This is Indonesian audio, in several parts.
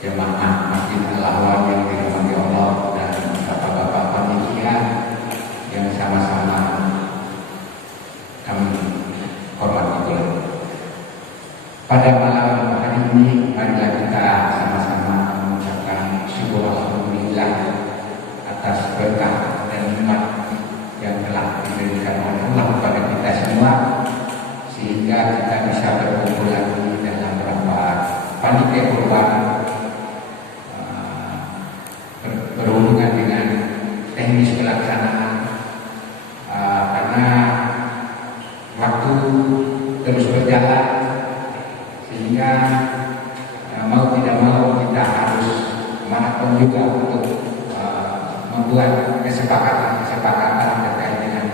jemaah Masjid Al-Ahwal yang dirahmati Allah dan bapak-bapak panitia yang sama-sama kami hormati pula. Pada malam hari ini marilah kita sama-sama mengucapkan syukur alhamdulillah atas berkah dan nikmat yang telah diberikan oleh Allah kepada kita semua, sehingga kita bisa berkumpul lagi dalam rapat panitia kurban berhubungan dengan teknis pelaksanaan, karena waktu terus berjalan sehingga mau tidak mau kita harus maraton juga untuk membuat kesepakatan terkait dengan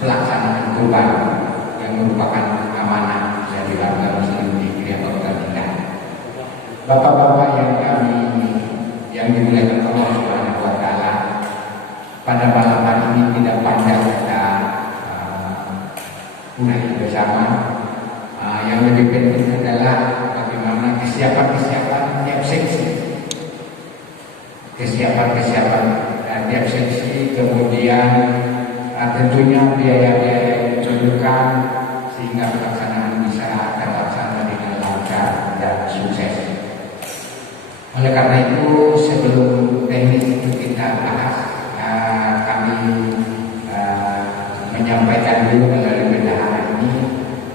pelaksanaan kurban yang merupakan amanah dari warga muslim di Kriya Kota Tindak. Bapak-bapak yang dimuliakan Allah Subhanahu wa taala, pada malam hari ini tidak panjang kita mulai bersama. Yang lebih penting adalah bagaimana kesiapan tiap seksi, tiap seksi, kemudian tentunya biaya-biaya yang diperlukan sehingga pelaksanaan bisa terlaksana dengan lancar dan sukses. Oleh karena itu, sebelum teknis itu kita bahas, kami menyampaikan dulu melalui bendahara ini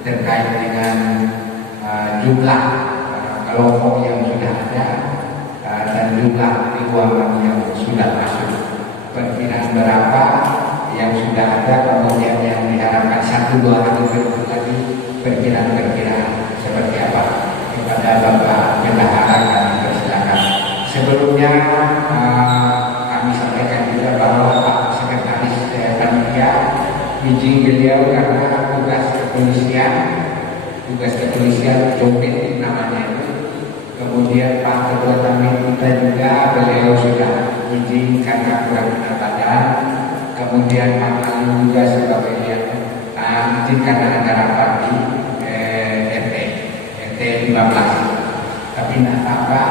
terkait dengan jumlah kelompok yang sudah ada dan jumlah keuangan yang sudah masuk. Perkiraan berapa yang sudah ada, kemudian yang diharapkan 1-2 hari berikut lagi, perkiraan seperti apa. Kepada Bapak Bendahara kami persilakan. Sebelumnya kami sampaikan juga bahwa Pak Sekretaris Panitia izin beliau karena tugas kepolisian jompet namanya itu. Kemudian Pak Ketua Tamir kita juga beliau sudah izin karena kurang berat badan. Kemudian Pak Ali juga sebagai yang izin karena ada rapat di RT 15. Tapi apa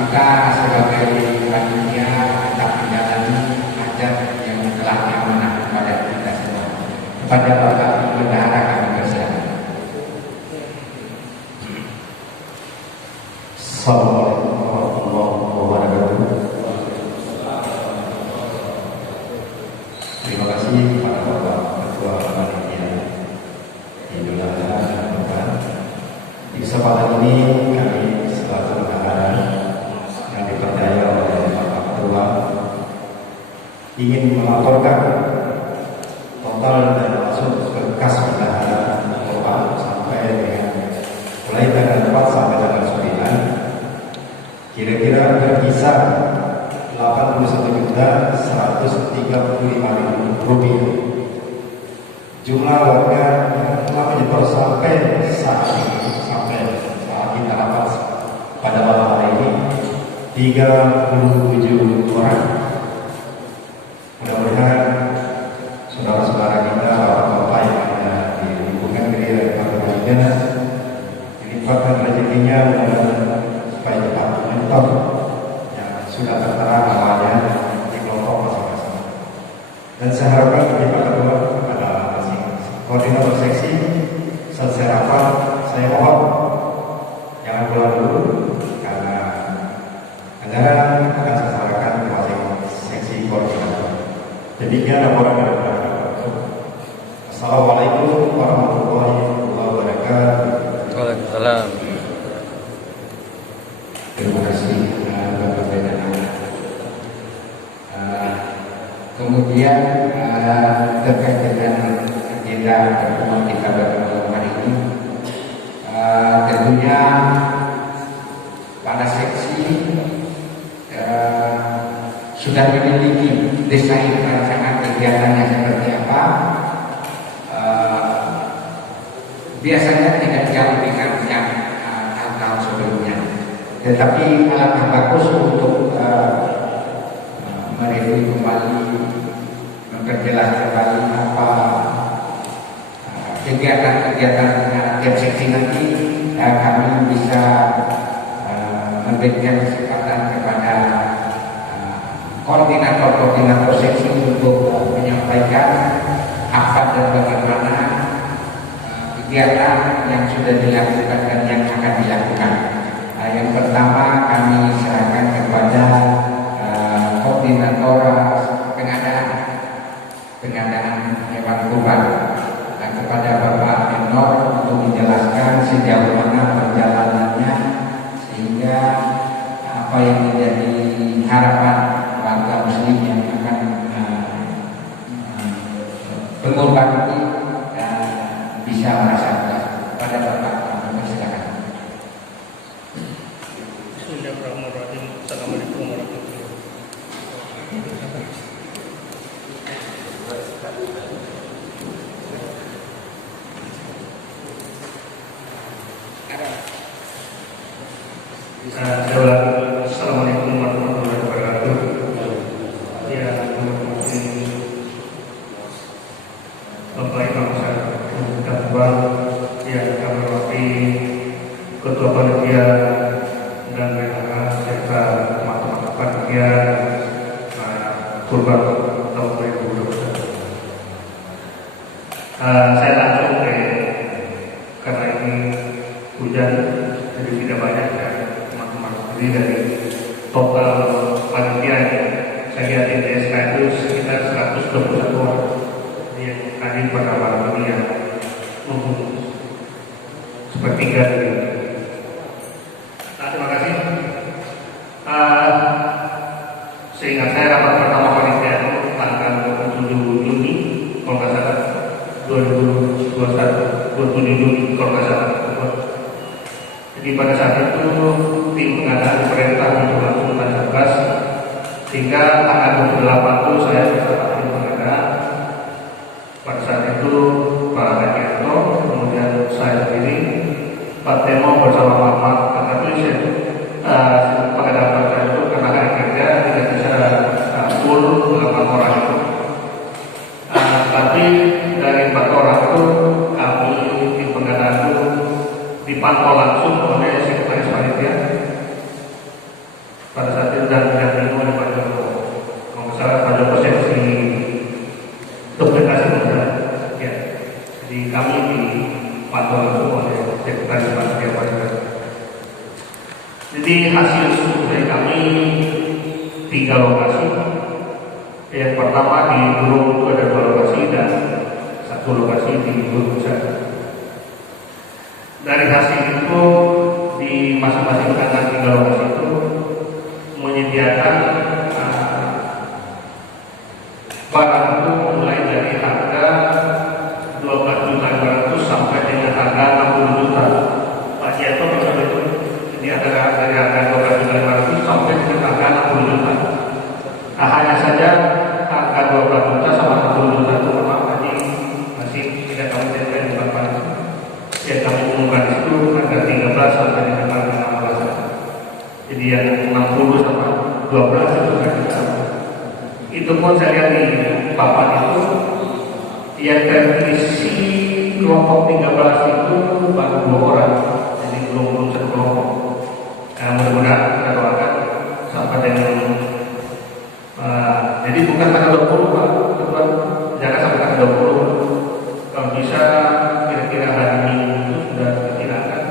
kita sebagai panitia tetap menjalani adat yang telah diamanah kepada kita semua. Kepada Bapak Bendahara kami persilakan. Assalamualaikum warahmatullahi wabarakatuh. Terima kasih kepada Bapak Ketua Panitia Idul Adha dan Kurban. Di kesempatan ini kami selaku bendahara yang dipercaya oleh Bapak Ketua ingin melaporkan total dan langsung berkas bendahara kurban sampai dengan mulai tanggal 4 sampai tanggal 9 kira-kira berkisar Rp81.135.000. Jumlah warga yang telah menyetor sampai saat kita rapat pada malam hari ini 37 orang. Mudah-mudahan saudara-saudara kita, bapak-bapak yang ada di lingkungan Kriya Kota Tindak dilimpahkan rezekinya supaya cepat menyetor yang sudah tertera namanya di kelompok masing-masing. Dan saya harapkan bagi Pak Ketua kepada masing-masing koordinator seksi, selesai rapat saya mohon jangan pulang dulu karena anggaran akan saya sampaikan ke masing-masing seksi koordinator. Demikian laporan dari Pak Ketua. Assalamualaikum warahmatullahi wabarakatuh. Waalaikumsalam. Terima kasih Bapak Bendahara. Kemudian terkait dengan agenda pertemuan kita pada malam hari ini, tentunya pada seksi sudah memiliki desain rancangan kegiatannya seperti apa. Biasanya tidak jauh dengan yang tahun-tahun sebelumnya, tetapi alangkah bagus untuk mereview kembali, memperjelas kembali apa kegiatan-kegiatan tiap seksi nanti. Kami bisa memberikan kesempatan kepada koordinator-koordinator seksi untuk menyampaikan apa dan bagaimana kegiatan yang sudah dilakukan dan yang akan dilakukan. Yang pertama kami serahkan kepada koordinator pengadaan hewan kurban dan kepada Bapak Menor untuk menjelaskan sejauh mana perjalanannya sehingga apa yang menjadi harapan warga muslim yang akan berkorban ini bisa merasa puas. Pada Bapak kami silakan. Bismillahirrahmanirrahim. Assalamualaikum warahmatullahi wabarakatuh. Assalamualaikum warahmatullahi wabarakatuh. Ya, Bapak Imam Syarifudin yang kami hormati Ketua Panitia dan rekan serta teman-teman panitia kurban tahun 2021. Saya langsung karena ini hujan jadi tidak banyak ya teman-teman. Jadi dari total panitia saya lihat di DSK itu sekitar 121 orang yang hadir pada malam ini yang sepertiga dari. Terima kasih. Seingat saya rapat pertama panitia itu tanggal 27 Juni kalau nggak salah 2021 27 Juni kalau nggak salah. Jadi pada saat itu tim pengadaan perintah untuk langsung Basarnas sehingga tanggal 28 itu saya bersama tim pengadaan. Pada saat itu Pak Hadianto, kemudian saya sendiri, Pak Temo bersama Mama, tetapi pengadaan perintah itu karena hari kerja tidak bisa full 8 orang itu. Tapi dari 4 orang itu kami tim pengadaan itu dipantau langsung oleh sekretaris panitia pada saat itu dan yang kedua oleh Pak Joko. Kalau misalnya Pak Joko seksi dokumentasi pengadaan, ya. Jadi kami dipantau langsung oleh sekretaris panitia pada saat itu. Jadi hasil survei kami 3 lokasi. Yang pertama di Burung itu ada 2 lokasi dan 1 lokasi di Burung Besar. Dari hasil itu di masing-masing kandang 3 lokasi itu menyediakan barang itu mulai dari harga 12.500.000 sampai dengan harga 60 juta. Pak Jianto bersama itu jadi ada dari harga 12.500 sampai dengan harga 60 juta. Nah, hanya saja harga 12 juta sama 60 juta itu memang masih tidak kami jadikan di Bapak. Ya kami umumkan itu harga 13 sampai dengan harga 16. Jadi yang 60 sama 12 itu kan sama. Itu pun saya lihat di papan itu yang terisi kelompok 13 itu baru 2 orang. Jadi belum satu kelompok. Nah, mudah-mudahan kita doakan sampai dengan jadi bukan tanggal 20 Pak, teman, jangan sampai tanggal 20. Kalau bisa kira-kira hari Minggu itu sudah diperkirakan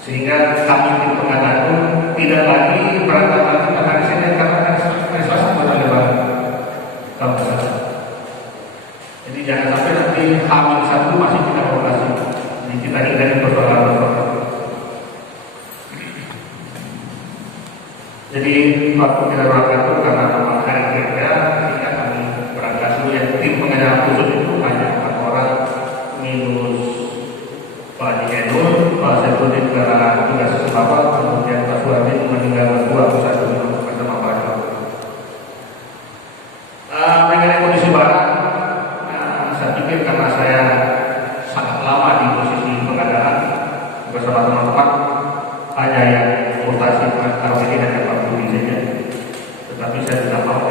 sehingga kami tim pengadaan pun tidak lagi berangkat lagi ke hari Senin karena hari Selasa sudah lebaran. Kalau misalnya. Jadi jangan sampai nanti H-1 masih kita operasi. Jadi kita hindari persoalan-persoalan. Jadi waktu kita berangkat itu karena memang hari kerja, sehingga kami berangkat dulu yang tim pengadaan khusus itu hanya 4 orang minus Pak Jenul, Pak Sefudin karena tugas sebapak, kemudian Pak Suhardi meninggal berdua pusat bersama Pak Joko. Mengenai kondisi barang, saya pikir karena saya sangat lama di posisi pengadaan bersama teman-teman, hanya yang mutasi kalau ini hanya Pak Budi saja, tetapi saya tidak mau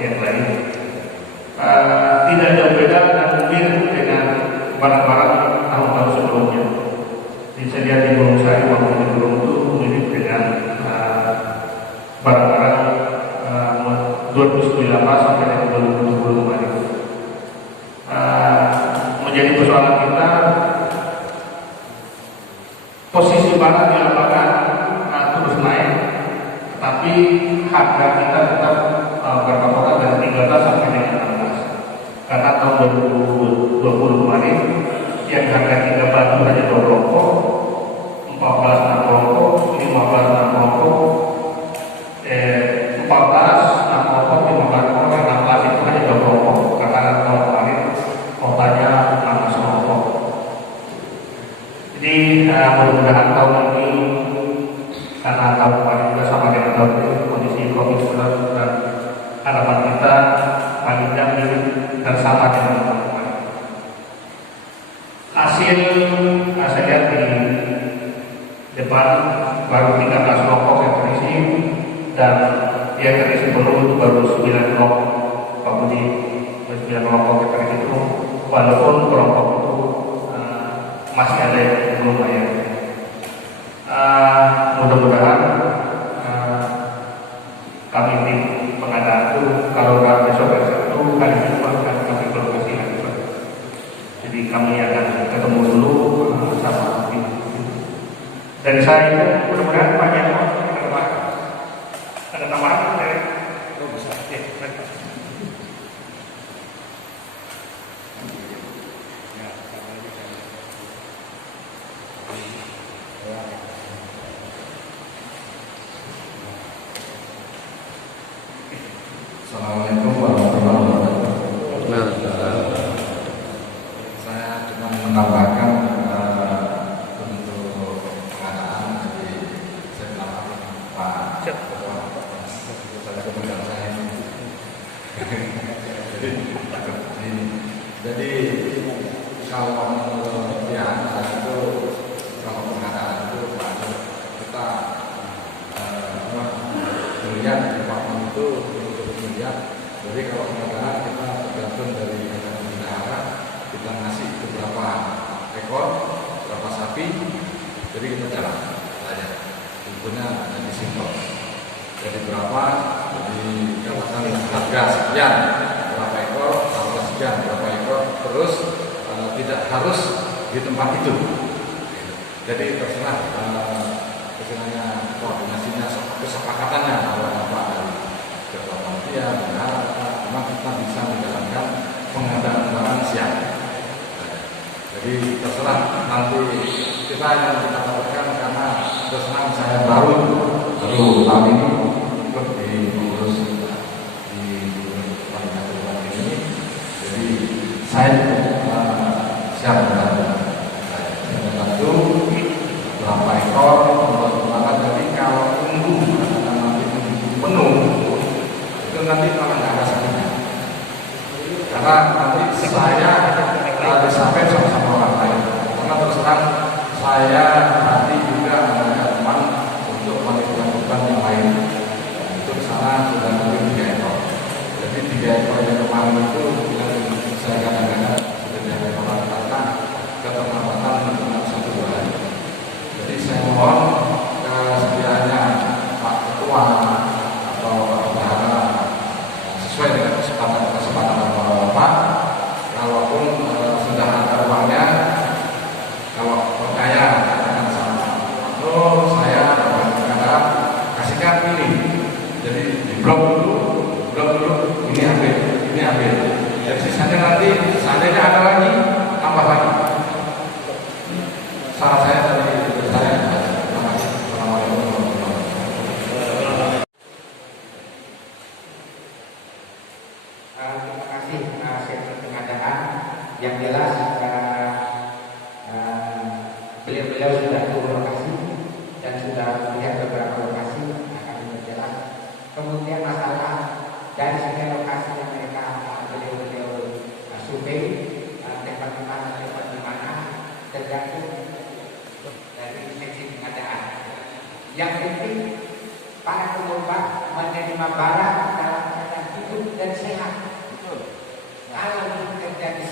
yang lain. Tidak jauh beda dan mirip dengan barang-barang tahun-tahun sebelumnya. Jadi saya lihat di Burung Sari maupun di Burung itu mirip dengan sementara di lapangan terus naik, tetapi harga kita tetap berpaparan dari 13 sampai dengan 16. Karena tahun 2020 kemarin yang harga 3 batu hanya 2 rokok, 14 6 rokok, 15 6 rokok, 14 6 rokok, 15 rokok, 16 itu hanya 2 rokok. Karena tahun kemarin kotanya 16 rokok. Jadi mudah-mudahan tahun ini, karena tahun kemarin juga sama dengan tahun ini kondisi COVID dan harapan kita paling tidak mirip dan sama dengan tahun kemarin. Hasil saya lihat di depan baru 13 rokok yang terisi, dan yang terisi penuh itu baru 9 rokok. Pak Budi, 9 rokok yang terisi itu, walaupun rokok itu masih ada yang belum bayar. Mudah-mudahan kami di pengadaan itu kalau besok itu kali ini akan kami berkomunikasi lagi. Jadi kami akan ketemu dulu sama tim. Dari saya itu mudah-mudahan banyak ada tambahan dari bisa. Assalamualaikum warahmatullahi wabarakatuh. Saya cuma menambahkan untuk pengadaan, jadi saya menambahkan Pak Ketua, saya kemudian saya jadi kalau menurut saya itu kalau pengadaan itu kita melihat departemen itu melihat. Jadi kalau pengadaan kita tergantung dari bendahara, kita ngasih beberapa ekor, berapa sapi, jadi kita jalan saja. Tentunya dari simpel. Jadi berapa, jadi katakan harga sekian, berapa ekor, harga sekian, berapa ekor, terus tidak harus di tempat itu. Jadi terserah koordinasinya, kesepakatannya kalau apa dari ketua panitia, memang kita bisa menjalankan pengadaan barang siap. Jadi terserah nanti kita yang kita lakukan, karena terus terang saya baru tahun ini ikut di pengurus di panitia ini, jadi saya siap membantu berapa ekor untuk makan. Jadi kalau tunggu nanti penuh itu nanti malah nggak ada sapinya, karena nanti saya disampaikan sama orang lain. Karena terus terang saya nanti juga mengajak teman untuk melakukan yang lain. Itu sana sudah lebih 3 ekor. Jadi 3 ekor yang kemarin itu yang saya kadang-kadang sudah diambil orang karena keterlambatan untuk 1-2 hari. Jadi saya mohon kesediaannya Pak Ketua atau Pak Bendahara sesuai dengan kesepakatan Bapak. Kalaupun sudah ada uangnya, kalau percaya akan sama saya kadang kasihkan ini. Jadi di blok dulu, ini ambil. Jadi sisanya nanti, seandainya ada lagi, tambah lagi. Salah saya tadi saya. Terima kasih. Assalamualaikum warahmatullahi wabarakatuh. Terima kasih sektor pengadaan. Yang jelas beliau sudah turun lokasi dan sudah melihat beberapa lokasi akan berjelas. Kemudian masalah dari sekian lokasi yang mereka beliau survei, tempat di mana tergantung dari seksi pengadaan. Yang penting para pengembang menerima barang dalam keadaan hidup dan sehat. Kalau terjadi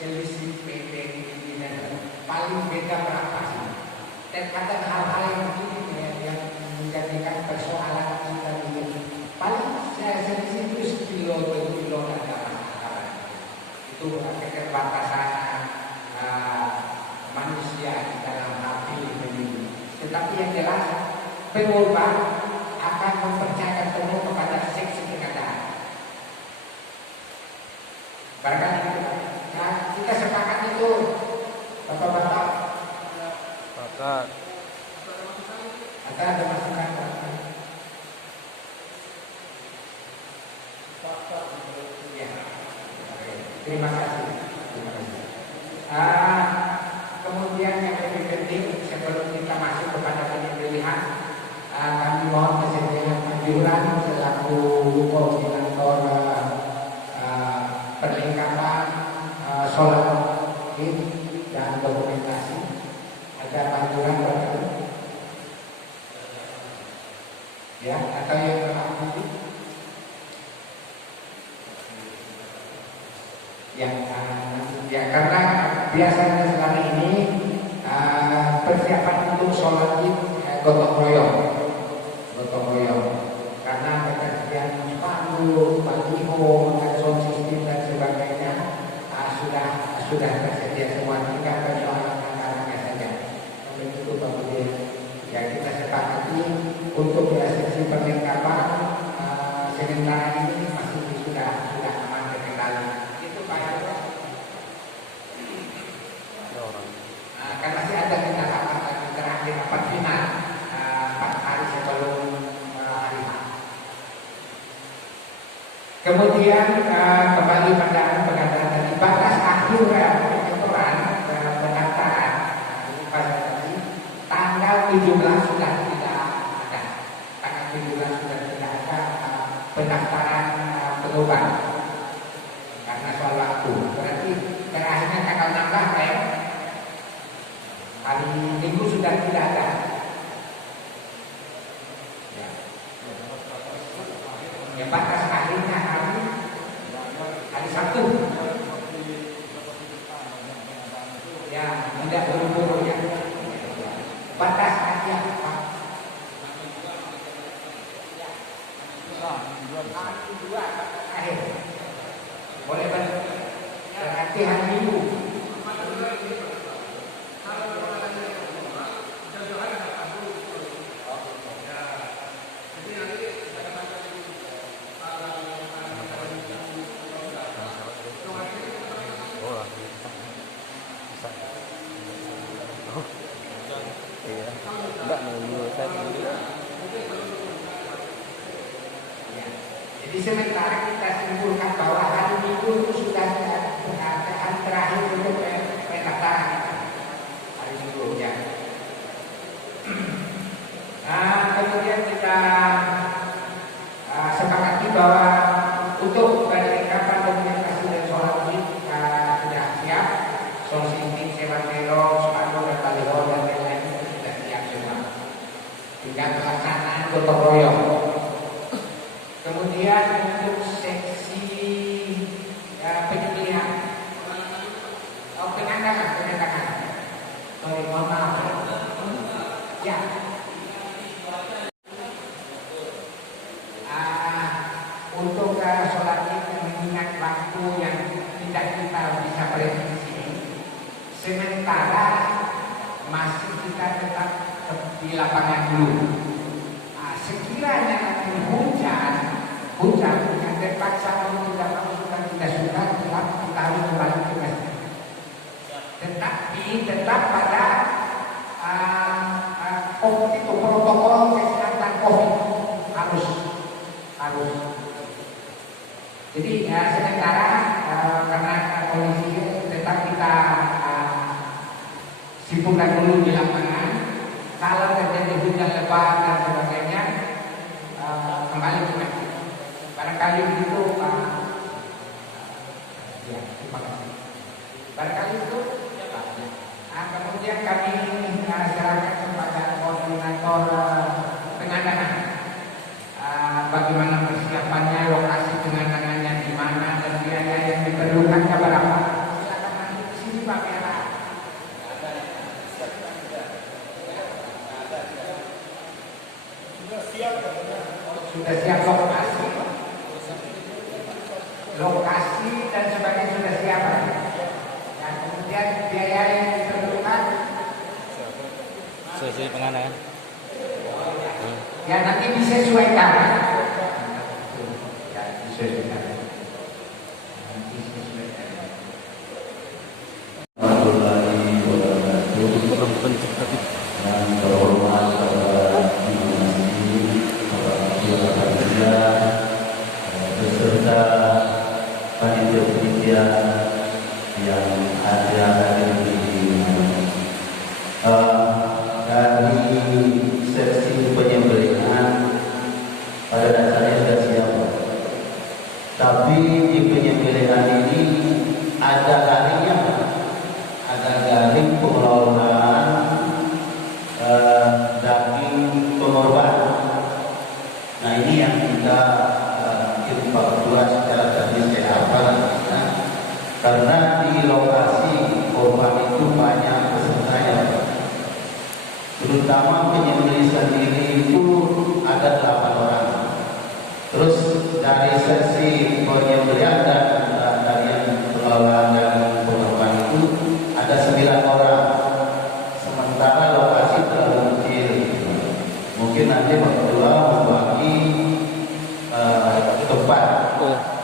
selisih PP ini dan paling beda berapa sih? Terkadang hal-hal yang begini yang menjadikan persoalan kita ini paling selisih itu sekilo 2 kilo ada. Itu keterbatasan manusia di dalam hati pengurban akan mempercayakan penuh kepada seksi pengadaan. Barangkali itu. Nah, kita sepakat itu, Bapak-bapak. Sepakat. Ada masukan? Ya. Oke. Terima kasih. Terima kasih. Kemudian yang lebih penting sebelum kita masuk kepada penyembelihan, kami mohon kesediaan anjuran selaku koordinator perlengkapan sholat id dan dokumentasi agar anjuran berkali ya atau yang berlaku yang ya karena biasanya selama ini persiapan untuk sholat id gotong royong karena ketersediaan spanduk, baliho, sound system dan sebagainya sudah tersedia semua, tinggal persoalan anggarannya saja. Begitu Pak Budi. Ya kita sepakati untuk sesi perlengkapan sementara ini masih sudah aman terkendali. Itu Pak Yarto. Kan masih ada kita rapat terakhir rapat final 4 hari sebelum hari H. Kemudian kembali pada pengadaan tadi batas akhir pengaturan pendaftaran ini pada tadi tanggal 17 sudah tidak ada. Tanggal 17 sudah tidak ada pendaftaran pengubah karena soal waktu. Berarti terakhirnya tanggal 16 ya. Hari Minggu sudah tidak ada. Ya batas akhirnya hari Sabtu. Ya tidak buru-buru ya. Batas akhir Pak. Hari 2 batas akhir. Boleh berarti hari Minggu. Jadi sementara kita simpulkan bahwa hari Minggu itu sudah hari terakhir untuk pendaftaran hari Minggu ya. Kemudian kita sepakati bahwa untuk perlengkapan dokumentasi dan sholat id sudah siap, sound system, sewa teror, spanduk dan baliho dan lain-lain sudah siap semua. Tinggal pelaksanaan gotong royong. Kemudian untuk seksi penyembelihan, penandakan. Sorry, mohon maaf. Ya. Untuk sholat id mengingat waktu yang tidak kita bisa prediksi, sementara masih kita tetap di lapangan dulu. Sekiranya nanti hujan yang terpaksa mau tidak mau tidak suka kita harus kembali ke masjid. Tetapi tetap pada itu protokol kesehatan COVID harus. Jadi sementara karena kondisi tetap kita sibukkan dulu di lapangan. Kalau terjadi hujan lebat dan sebagainya, kembali ke masjid. Barangkali begitu Pak. Ya, terima kasih. Barangkali itu. Kemudian kami serahkan kepada koordinator pengadangan. Bagaimana persiapannya, lokasi pengadangannya di mana dan biaya yang diperlukan berapa. Silakan nanti di sini Pak Mera. Sudah siap lokasi dan sebagainya sudah siap. Dan kemudian biaya yang diperlukan sesuai pengadangan. Ya nanti disesuaikan. Ya disesuaikan. Nanti disesuaikan. Warahmatullahi wabarakatuh. Dan terhormat kepada Ibu Masjid, Bapak Kerja, beserta panitia yang ada hari ini. Dari sesi penyembelihan pada dasarnya sudah siap, tapi di penyembelihan ini ada garingnya, ada garing pengelolaan daging pengorban. Nah ini yang kita buat secara teknis apa, karena di lokasi korban itu banyak pesertanya, terutama penyembelih sendiri itu ada 8 orang. Terus dari sesi penyembelihan dan dari yang pengelolaan dan pengorban itu ada 9 orang. Sementara lokasi terlalu kecil, mungkin nanti berdua membagi tempat,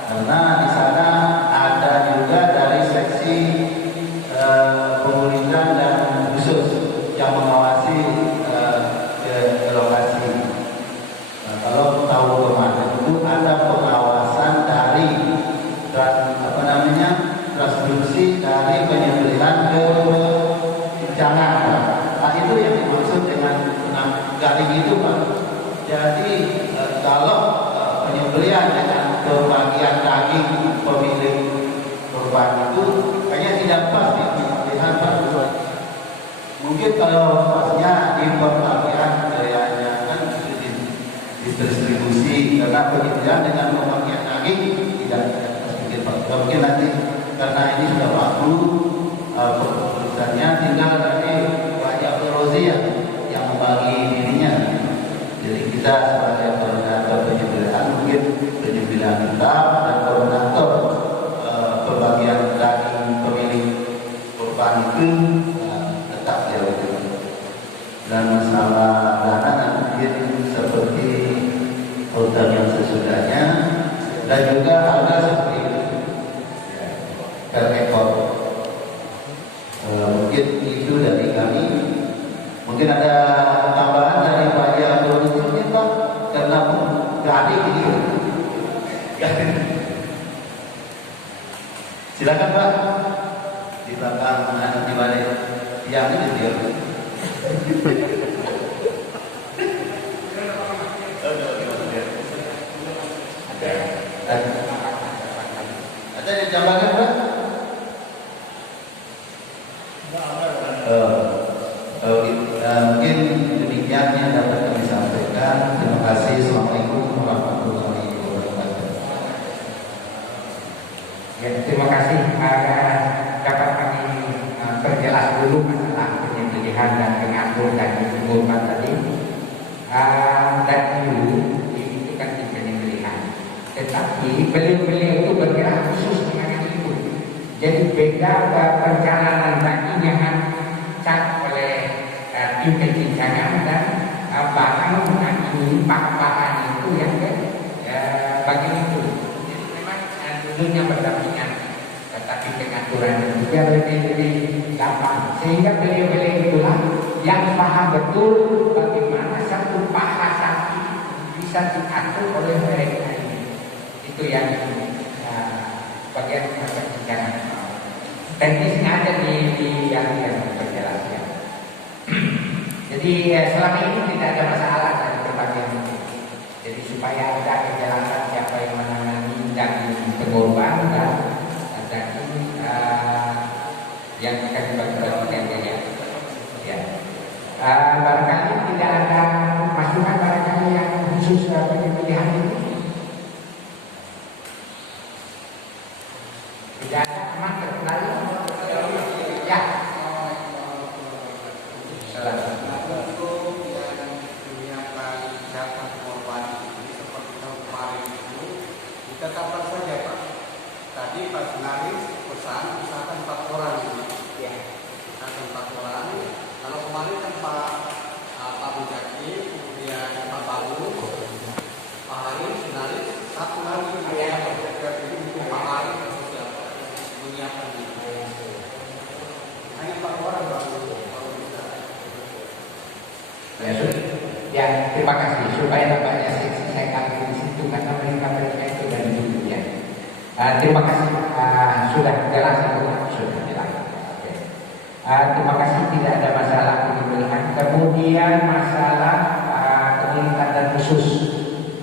karena di sana ada juga dari seksi pemerintah dan khusus yang mengawasi ke lokasi. Kalau tahu kemarin itu ada pengawasan dari transduksi dari penyembelihan ke jangan. Nah itu yang dimaksud dengan garing itu, Pak. Jadi kalau penyembelihan dengan pembagian daging pemilik korban itu kayaknya tidak pas di penyembelihan, Pak. Mungkin kalau pasnya di pembagian kayaknya kan distribusi, karena penyembelihan dengan pembagian daging tidak sedikit, Pak. Mungkin nanti karena ini sudah waktu perusahaannya tinggal nanti banyak Rozi yang membagi dirinya. Jadi kita sebagai koordinator penyembelihan, mungkin penyembelihan tetap dan koordinator pembagian daging pemilik korban itu tetap jauh. Dan masalah dana mungkin seperti hotel yang sesudahnya, dan juga harga seperti itu per ekor. Mungkin itu dari kami. Mungkin ada tambahan dari Pak Ya produsernya, Pak, karena garing ini. Silakan, Pak, di belakang di balik yang ini dia. Ada yang tambahkan, Pak? Mungkin demikian yang dapat kami sampaikan. Terima kasih. Assalamualaikum warahmatullahi wabarakatuh. Ya, terima kasih. Dapat kami perjelas dulu masalah penyembelihan dan pengatur dan pengorban tadi. Dan dulu itu kan di penyembelihan, tetapi beliau-beliau itu bergerak khusus mengenai itu. Jadi beda perjalanan daging yang dicat oleh tim pencincangan dan bahkan mengakhiri bahan itu yang bagian itu. Jadi memang dulunya berdampingan, tetapi pengaturan juga lebih gampang, sehingga beliau-beliau itulah yang paham betul bagaimana satu paha sapi bisa diatur oleh mereka ini. Itu yang bagian pencincangan. Teknisnya ada di yang berjelasnya. Jadi selama ini tidak ada masalah dari perbagian itu. Jadi supaya ada kejelasan siapa yang menangani daging pengorban dan daging yang akan dibagi-bagikan ya. Barangkali tidak ada masukan barangkali yang khusus penyembelihan ini. Tidak ada teman terkenal. Ya. Untuk yang menyiapkan data korban ini seperti tahun kemarin itu ditetapkan saja, Pak. Tadi Pak Senaris pesan misalkan 4 orang ini. Ya. Misalkan 4 orang. Kalau kemarin kan Pak Mujaki, kemudian Pak Babu, terima kasih supaya nampaknya seksi saya ambil di situ karena mereka itu dari dulu ya. Terima kasih sudah jelas itu sudah jelas. Oke. Terima kasih tidak ada masalah pemilihan. Kemudian masalah pemilihan dan khusus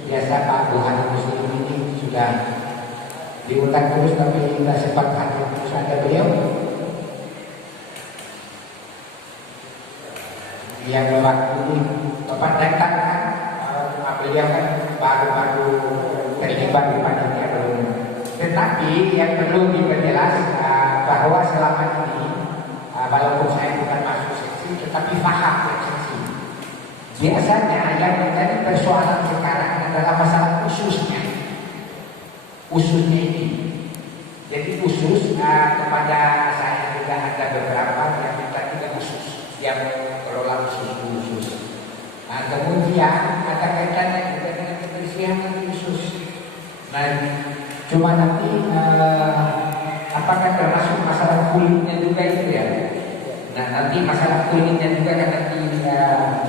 biasa Pak Buhari Muslim ini sudah diundang terus tapi tidak sempat hadir terus ada beliau yang mewakili tempat datang kan beliau kan baru-baru terlibat di panitia belum. Tetapi yang perlu diperjelas bahwa selama ini walaupun saya bukan masuk seksi tetapi paham seksi. Biasanya yang menjadi persoalan sekarang adalah masalah ususnya ini. Jadi usus kepada saya juga ada beberapa yang minta juga usus yang kelola usus. Kemudian ada kaitannya juga dengan kebersihan usus. Nah, cuma nanti apakah termasuk masalah kulitnya juga itu ya? Nah, nanti masalah kulitnya juga kan nanti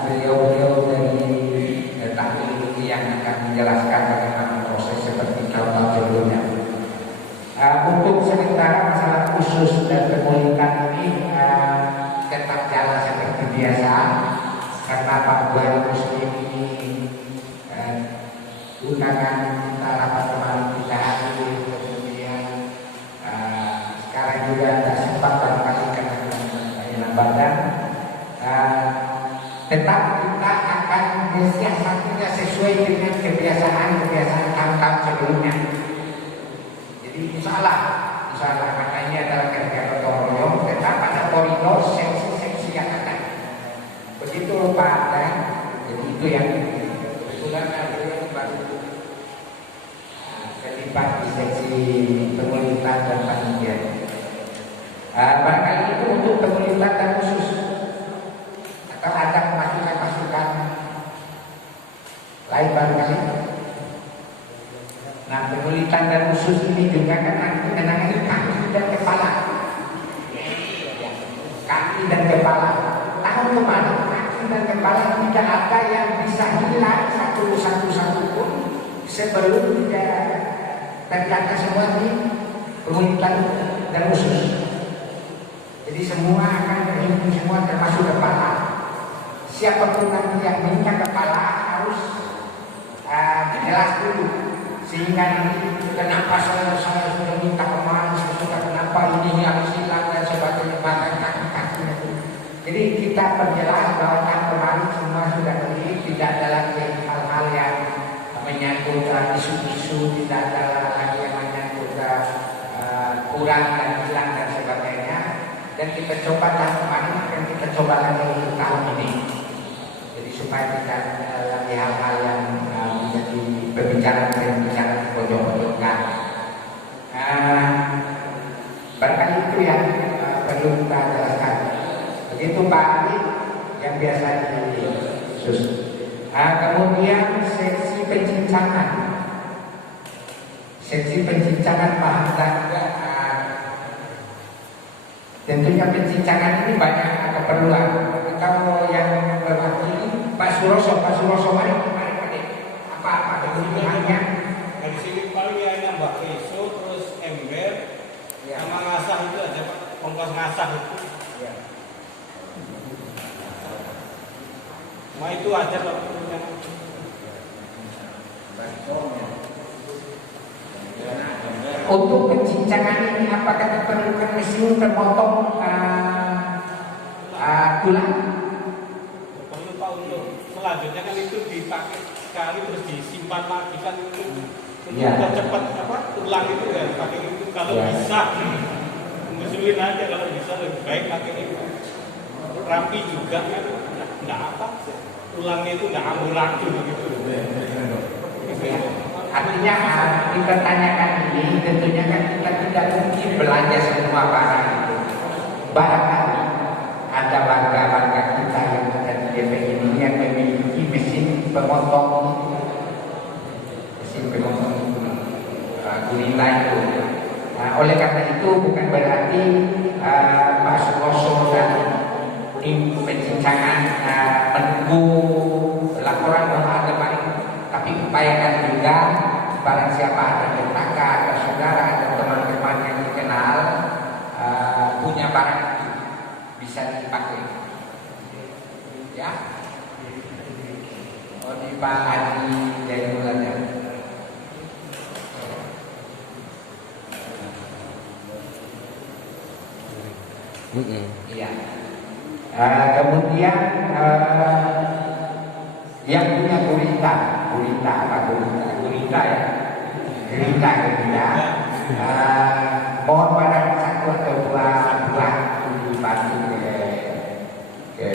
beliau dari tahun ini yang akan menjelaskan bagaimana proses seperti tahun sebelumnya. Untuk sementara masalah khusus dan pemulihan ini tetap jalan seperti biasa karena Pak Buhari Muslim ini undangan kita rapat kemarin kita hadir, kemudian sekarang juga tidak sempat barangkali karena enak badan. Tetap kita akan mensiasatinya sesuai dengan kebiasaan tahun-tahun sebelumnya. Jadi insya Allah karena ini adalah kerja gotong royong, tetap ada koridor seksi-seksi yang akan. Begitu Pak dan jadi itu yang kebetulan beliau baru terlibat di seksi pemulihan dan panitia. Barangkali itu untuk pemulihan dan khusus. Atau ada masukan-masukan lain barangkali. Nah, pemulihan dan khusus ini juga kan nanti menangani kaki dan kepala. Kaki dan kepala. Tahun kemarin kaki dan kepala tidak ada yang bisa hilang satu pun sebelum tidak terdata semua di pemulihan dan khusus. Jadi semua akan terhitung semua termasuk kepala. Siapapun nanti yang minta kepala harus jelas dulu sehingga nanti kenapa saya sudah minta kemarin, sudah kenapa ini harus hilang dan sebagainya bahkan kaki-kaki itu. Jadi kita perjelas bahwa kan kemarin semua sudah beli, tidak ada lagi hal-hal yang menyangkut isu-isu, tidak ada lagi yang menyangkut kurang dan hilang dan sebagainya. Dan kita coba tahun kemarin akan kita coba lagi untuk tahun ini. Jadi supaya tidak lagi hal-hal yang menjadi pembicaraan pojok-pojokan. Barangkali itu yang perlu kita jelaskan. Begitu Pak Ali yang biasa di sus. Kemudian seksi pencincangan. Seksi pencincangan Pak Hamdan juga. Tentunya pencincangan ini banyak keperluan. Kalau yang berwakili Pak Suroso mari apa kebutuhannya? Dari sini paling ya nambah peso terus ember sama ngasah itu aja Pak, ongkos ngasah itu. Ya. Nah itu aja Pak. Untuk pencincangan ini apakah diperlukan mesin termotong tulang? Perlu Pak untuk selanjutnya kan itu dipakai sekali terus disimpan lagi kan itu untuk cepat tulang itu ya pakai itu kalau bisa ngusulin aja kalau bisa lebih baik pakai itu rapi juga kan nggak apa tulangnya itu nggak amburadul gitu. Artinya kita tanyakan ini tentunya kan kita tidak mungkin belanja semua barang itu. Barangkali ada warga-warga kita yang ada di DP ini yang memiliki mesin pemotong gurita itu. Oleh karena itu bukan berarti Pak Suroso dan tim pencincangan menunggu laporan upayakan juga barang siapa ada tetangga, ada saudara, ada teman-teman yang dikenal punya barang itu bisa dipakai. Ya. Oh, di Pak Haji Jainulanya. Iya. Kemudian yang punya gurita ya, gurita. Mohon pada satu atau dua buah dibantu ke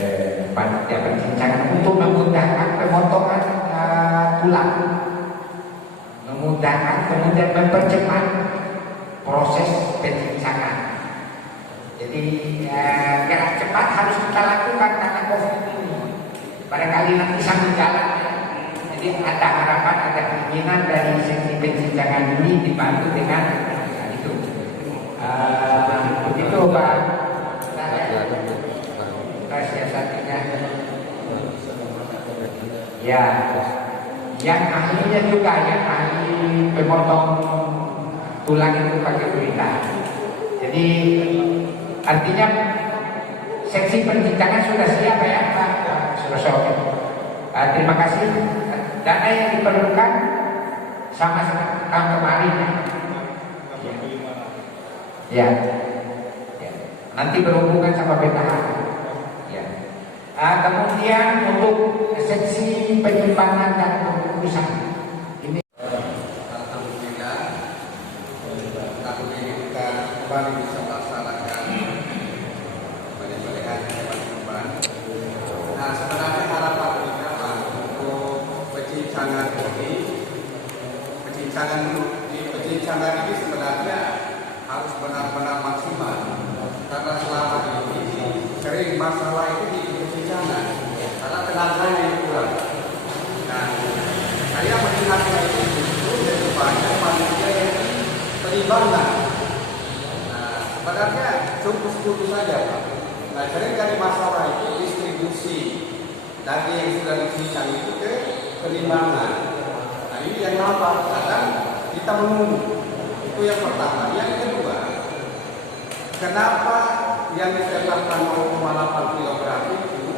panitia pencincangan untuk memudahkan pemotongan tulang, memudahkan kemudian mempercepat proses pencincangan. Jadi gerak cepat harus kita lakukan karena COVID ini. Barangkali nanti sambil jalan. Jadi ada harapan, ada keinginan dari seksi pencincangan ini dibantu dengan itu. Begitu Pak. Siasatnya. Ya. Yang ahlinya juga, yang ahli pemotong tulang itu pakai gurita. Jadi artinya seksi pencincangan sudah siap ya Pak Suroso. Terima kasih. Dana yang diperlukan sama tahun kemarin ya. Nanti berhubungan sama BKH ya. Kemudian untuk seksi penyimpangan dan pengurusan ini alhamdulillah tahun ini kita kembali bisa melaksanakan penyembelihan hewan kurban. Nah, sebenarnya harapan kita Pak untuk pencincangan ini sebenarnya harus benar-benar maksimal karena selama ini sering masalah itu di pencincangan karena tenaganya yang kurang. Nah, saya melihatnya itu justru lebih banyak manusia yang penimbangan. Nah, sebenarnya cukup sepuluh saja Pak. Nah, sering kali masalah itu distribusi daging yang sudah dicincang itu ke penimbangan. Nah, ini yang lambat kadang kita menunggu. Itu yang pertama. Yang kedua, kenapa yang ditetapkan 0,8 kg itu?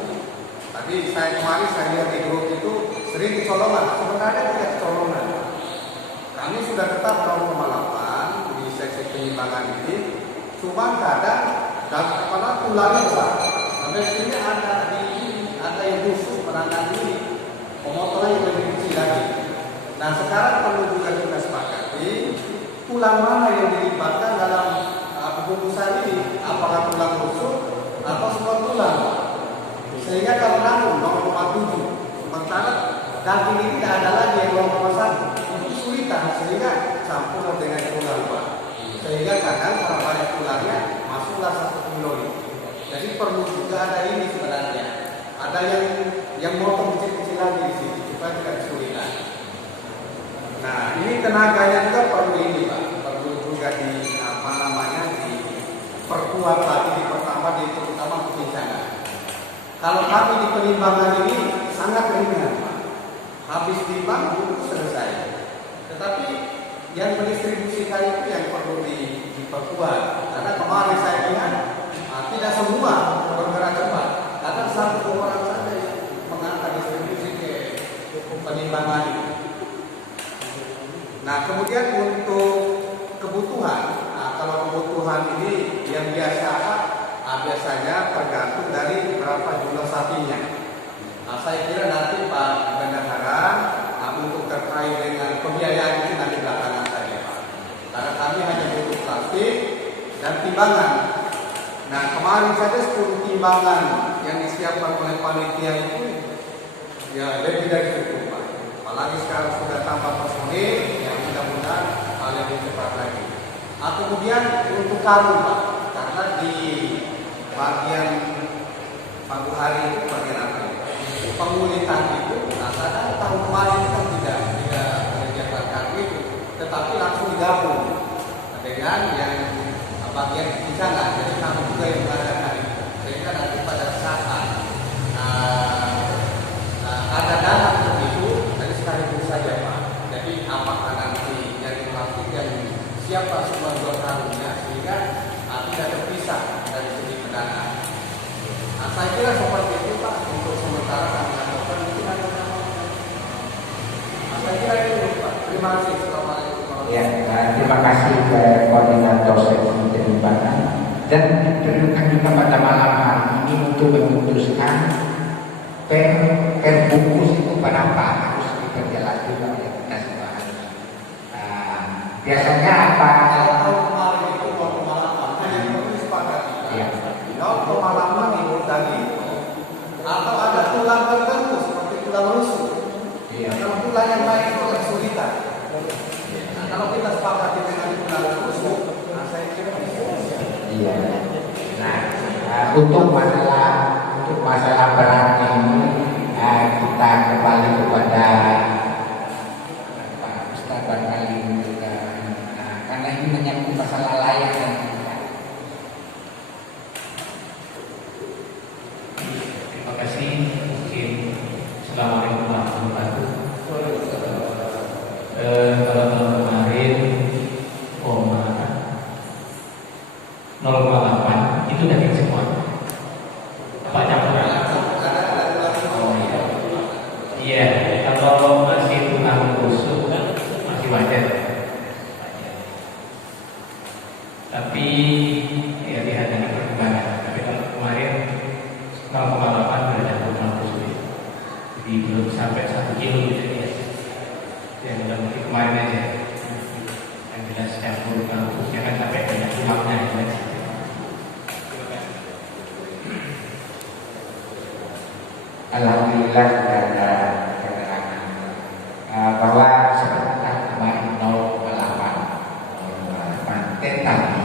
Tadi saya lihat di grup itu sering kecolongan. Sebenarnya tidak kecolongan. Kami sudah tetap 0,8 di seksi penimbangan ini. Cuma kadang kepala tulangnya besar. Sampai sini ada yang khusus menangani ini. Pemotongan yang lebih kecil lagi. Nah, sekarang perlu juga kita sepakati tulang mana yang dilibatkan dalam pembungkusan ini, apakah tulang rusuk atau semua tulang. Sehingga kalau nanggung 0,7, sementara daging ini tidak ada lagi yang 0,1, itu kesulitan sehingga campur dengan tulang Pak. Sehingga kadang kalau banyak tulangnya masuklah 1 kilo ini. Jadi perlu juga ada ini sebenarnya. Ada yang motong kecil-kecil lagi di sini supaya tidak kesulitan. Nah, ini tenaganya juga perlu ini Pak, perlu juga diperkuat lagi, dipertambah, terutama pencincangan. Kalau kami di penimbangan ini sangat ringan Pak, habis timbang itu selesai. Tetapi yang mendistribusikan itu yang perlu diperkuat, karena kemarin saya lihat tidak semua bergerak cepat, karena 1 orang saja yang mengangkat distribusi ke penimbangan ini. Nah, kemudian untuk kebutuhan, kalau kebutuhan ini yang biasanya tergantung dari berapa jumlah sapinya. Nah, saya kira nanti Pak Bendahara untuk terkait dengan pembiayaan itu nanti belakangan saja Pak. Karena kami hanya butuh plastik dan timbangan. Nah, kemarin saja 10 timbangan yang disiapkan oleh panitia itu ya lebih dari cukup Pak. Apalagi sekarang sudah tambah personil, yang mudah-mudahan hal yang lebih cepat lagi. Kemudian untuk karung Pak, karena di bagian pagi hari itu bagian apa? Pengulitan itu, kadang tahun kemarin kan tidak mengerjakan karung itu, tetapi langsung digabung dengan yang bagian pencincangan. Jadi kami juga yang mengadakan itu, sehingga nanti pada saat ada dana untuk itu, dari sekaligus saja Pak. siapa semua donornya sehingga tidak terpisah dari segi pendanaan. Nah, saya kira seperti itu Pak, untuk sementara kami lakukan mungkin ada nama. Nah, saya kira itu Pak. Terima kasih. Assalamualaikum. Ya, terima kasih ke koordinator seksi penyimpangan dan diperlukan juga pada malam hari ini untuk memutuskan per bungkus itu berapa harus diperjelas juga ya kita semua harus. Biasanya apa? Kalau kemarin itu kalau pengalaman, yang perlu disepakati. Ya. Kalau pengalaman itu tadi, atau ada tulang tertentu seperti tulang rusuk. Iya. Kalau tulang yang lain itu agak kesulitan. Nah, kalau kita sepakati dengan tulang rusuk, nah saya kira bisa. Iya. Nah, untuk masalah berat ini kita kembali kepada Pak Ustadz barangkali juga, karena ini menyangkut masalah layak dan tidak. Terima kasih. Mungkin Assalamualaikum warahmatullahi wabarakatuh. Kalau tahun kemarin 0,8 itu daging semua. Apa campuran? Oh iya. Iya, kalau masih tulang rusuk masih wajar. Tapi ya lihat dengan perkembangan. Tapi kalau kemarin 0,8 sudah campur tulang rusuk. Jadi belum sampai 1 kilo gitu ya. Yang udah mungkin kemarin aja. Yang jelas campur tulang rusuknya kan sampai banyak tulangnya ya. Alhamdulillah sudah ada keterangan bahwa sebenarnya kemarin 0,8 tetapi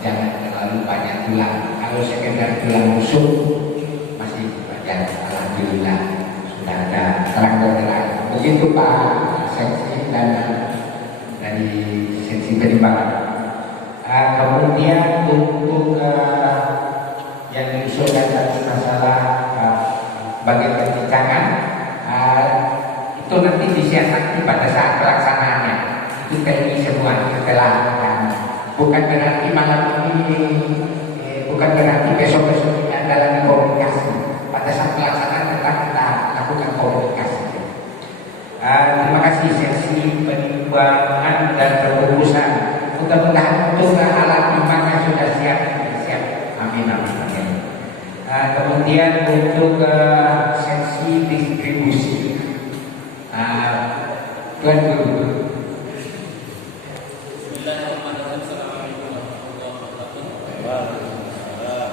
jangan terlalu banyak tulang. Kalau sekedar tulang rusuk masih wajar. Alhamdulillah sudah ada terang-terang. Begitu Pak Seksi dan dari seksi perimbangan. Kemudian untuk yang diusulkan tadi masalah bagian pendidikan itu nanti disiasati pada saat pelaksanaannya. Itu teknis semua setelah bukan berarti malam ini bukan berarti besok-besok ini ada lagi komunikasi. Pada saat pelaksanaan tetap kita lakukan komunikasi. Terima kasih seksi penimbangan dan pengurusan. Mudah-mudahan untuk alat timbangnya sudah siap. Amin amin amin. Kemudian untuk seksi distribusi, Tuan Guru. Bismillahirrahmanirrahim. Assalamualaikum warahmatullahi wabarakatuh.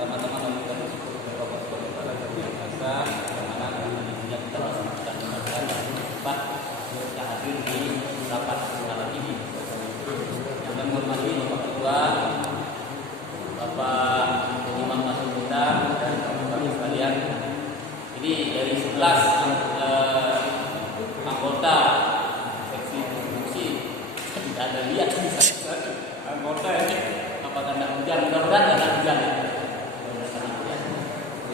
Teman-teman yang kita bersyukur kepada Allah Subhanahu wa taala biasa bagaimana kondisinya kita masih kita dengarkan dan sempat bisa hadir di rapat malam ini. Yang kami hormati Bapak Ketua, Bapak Imam Masjid kita dan Bapak sekalian. Ini dari 11 anggota seksi distribusi tidak ada lihat bisa anggota ini apakah tidak hujan, mudah-mudahan tidak hujan.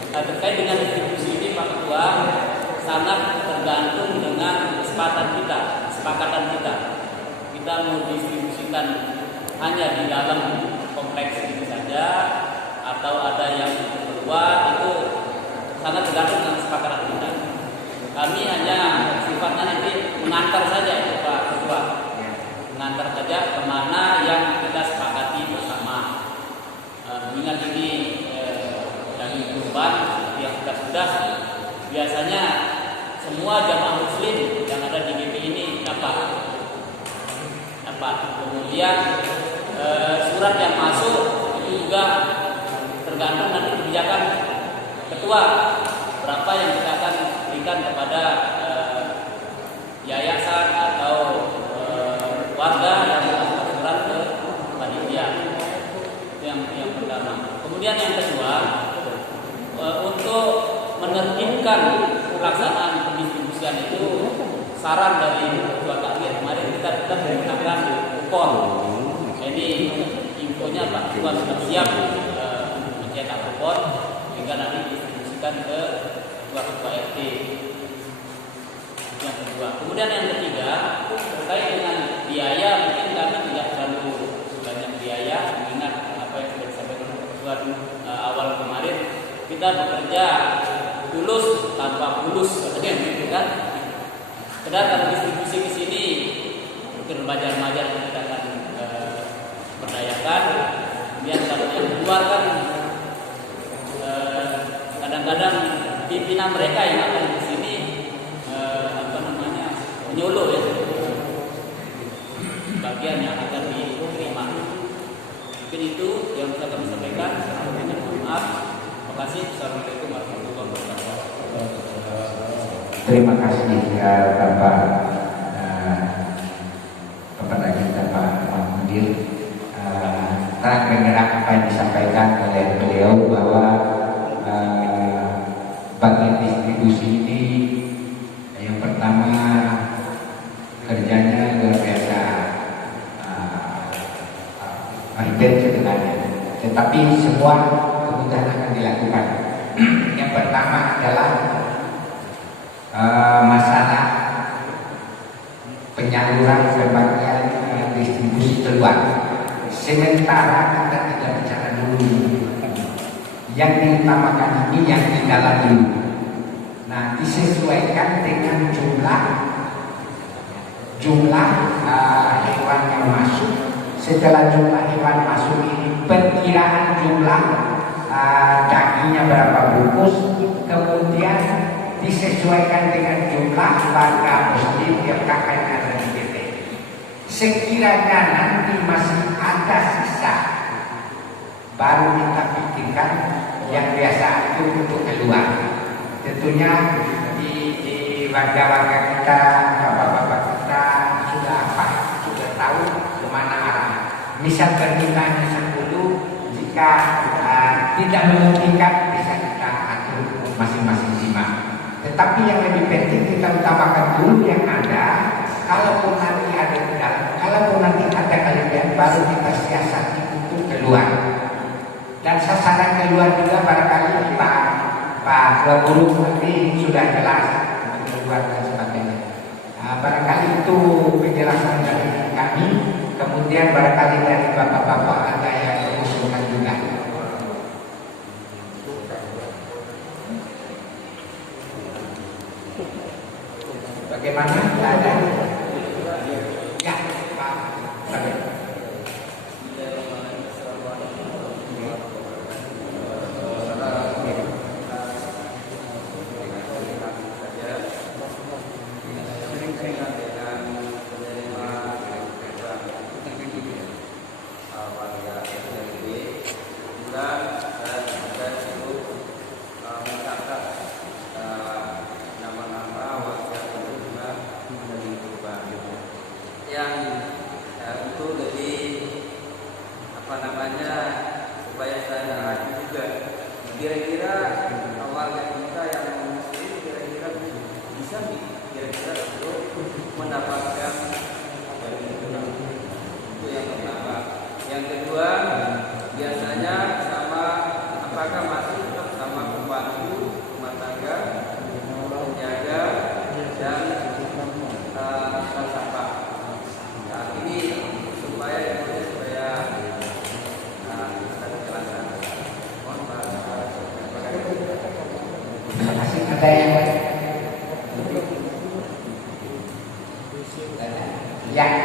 Terkait dengan distribusi ini Pak Ketua sangat tergantung dengan kesepakatan kita. Kita mau distribusikan hanya di dalam kompleks ini saja atau ada yang keluar, itu sangat tergantung dengan kesepakatan kita. Kami hanya sifatnya nanti mengantar saja ya Pak Ketua, mengantar saja kemana yang kita sepakati bersama. Mengingat ini dari kurban yang sudah biasanya semua jamaah muslim yang ada di GP ini dapat. Kemudian surat yang masuk itu juga tergantung nanti kebijakan ketua berapa yang kita akan berikan kepada yayasan atau warga yang melakukan surat ke panitia. Yang pertama. Kemudian yang kedua, untuk menertibkan pelaksanaan pendistribusian itu saran dari ketua takmir kemarin kita sudah menggunakan kupon. Ini infonya Pak Ketua sudah siap mencetak kupon sehingga nanti distribusikan ke ketua RT. Yang kedua. Kemudian yang ketiga terkait dengan biaya, mungkin kami kita bekerja tulus tanpa fulus, katanya gitu kan. Kedua kalau distribusi ke sini, mungkin remaja-remaja kita akan berdayakan. Kemudian kalau yang keluar kan kadang-kadang pimpinan mereka yang akan ke sini menyuluh ya, bagian yang akan diterima. Mungkin itu yang bisa kami sampaikan. Maaf. Terima kasih. Assalamualaikum warahmatullahi wabarakatuh. Terima kasih Bapak lagi Bapak Mudir. Terang benderang apa yang disampaikan oleh beliau bahwa bagian distribusi ini yang pertama kerjanya luar biasa ribet sebenarnya, tetapi semua kemudahan akan dilakukan. Yang pertama adalah masalah penyaluran pembagian distribusi keluar. Sementara kita tidak bicara dulu, yang diutamakan ini yang di dalam dulu. Nah, disesuaikan dengan jumlah hewan yang masuk. Setelah jumlah hewan masuk ini, perkiraan jumlah dagingnya berapa bungkus, kemudian disesuaikan dengan jumlah warga muslim yang kakaknya ada di PT. Sekiranya nanti masih ada sisa, baru kita pikirkan yang biasa itu untuk keluar. Tentunya di warga-warga kita, bapak-bapak kita sudah sudah tahu kemana arah. Misal permintaannya 10, jika tidak memungkinkan bisa kita atur masing-masing 5. Tetapi yang lebih penting kita utamakan dulu yang ada. Kalaupun nanti ada kelebihan baru kita siasati untuk keluar. Dan sasaran keluar juga barangkali Pak Guru nanti sudah jelas untuk keluar dan sebagainya. Barangkali itu penjelasan dari kami. Kemudian barangkali dari bapak-bapak ada yang mengusulkan juga. Bagaimana? Ada? Ya, Pak.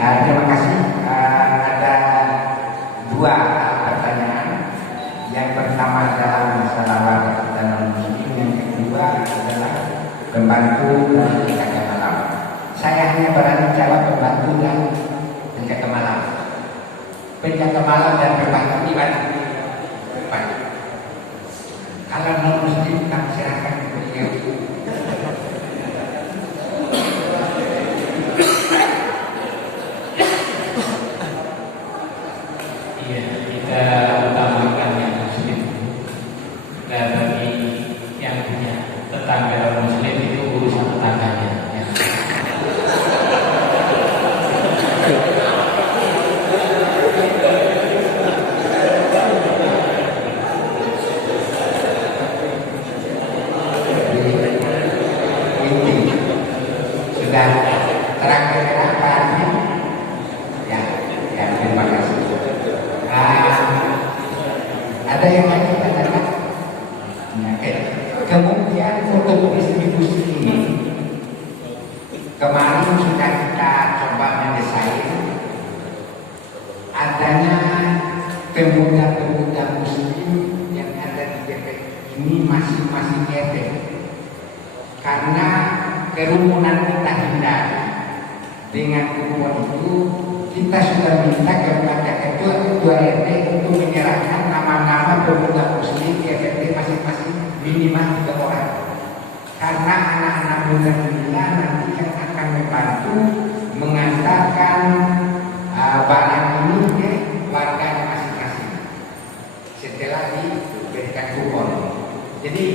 Terima kasih. Ada 2 pertanyaan. Yang pertama adalah masalah warga kita non-muslim. Yang kedua adalah pembantu dan penjaga malam. Saya hanya berani jawab pembantu dan penjaga malam. Penjaga malam dan pembantu ibadah. Kalau non-muslim kami serahkan ke beliau. Ada yang lain katakan? Kemudian untuk distribusi ini, kemarin sudah kita coba mendesain adanya pemuda-pemuda muslim yang ada di DPI ini masing-masing RT, karena kerumunan kita hindari. Dengan kumpulan itu kita sudah minta kepada ketua RT untuk menyerahkan nama-nama pemuda muslim di RT masing-masing minimal 3 orang, karena anak-anak muda inilah nanti yang akan membantu mengantarkan barang ini ke warga masing-masing setelah diberikan kupon. Jadi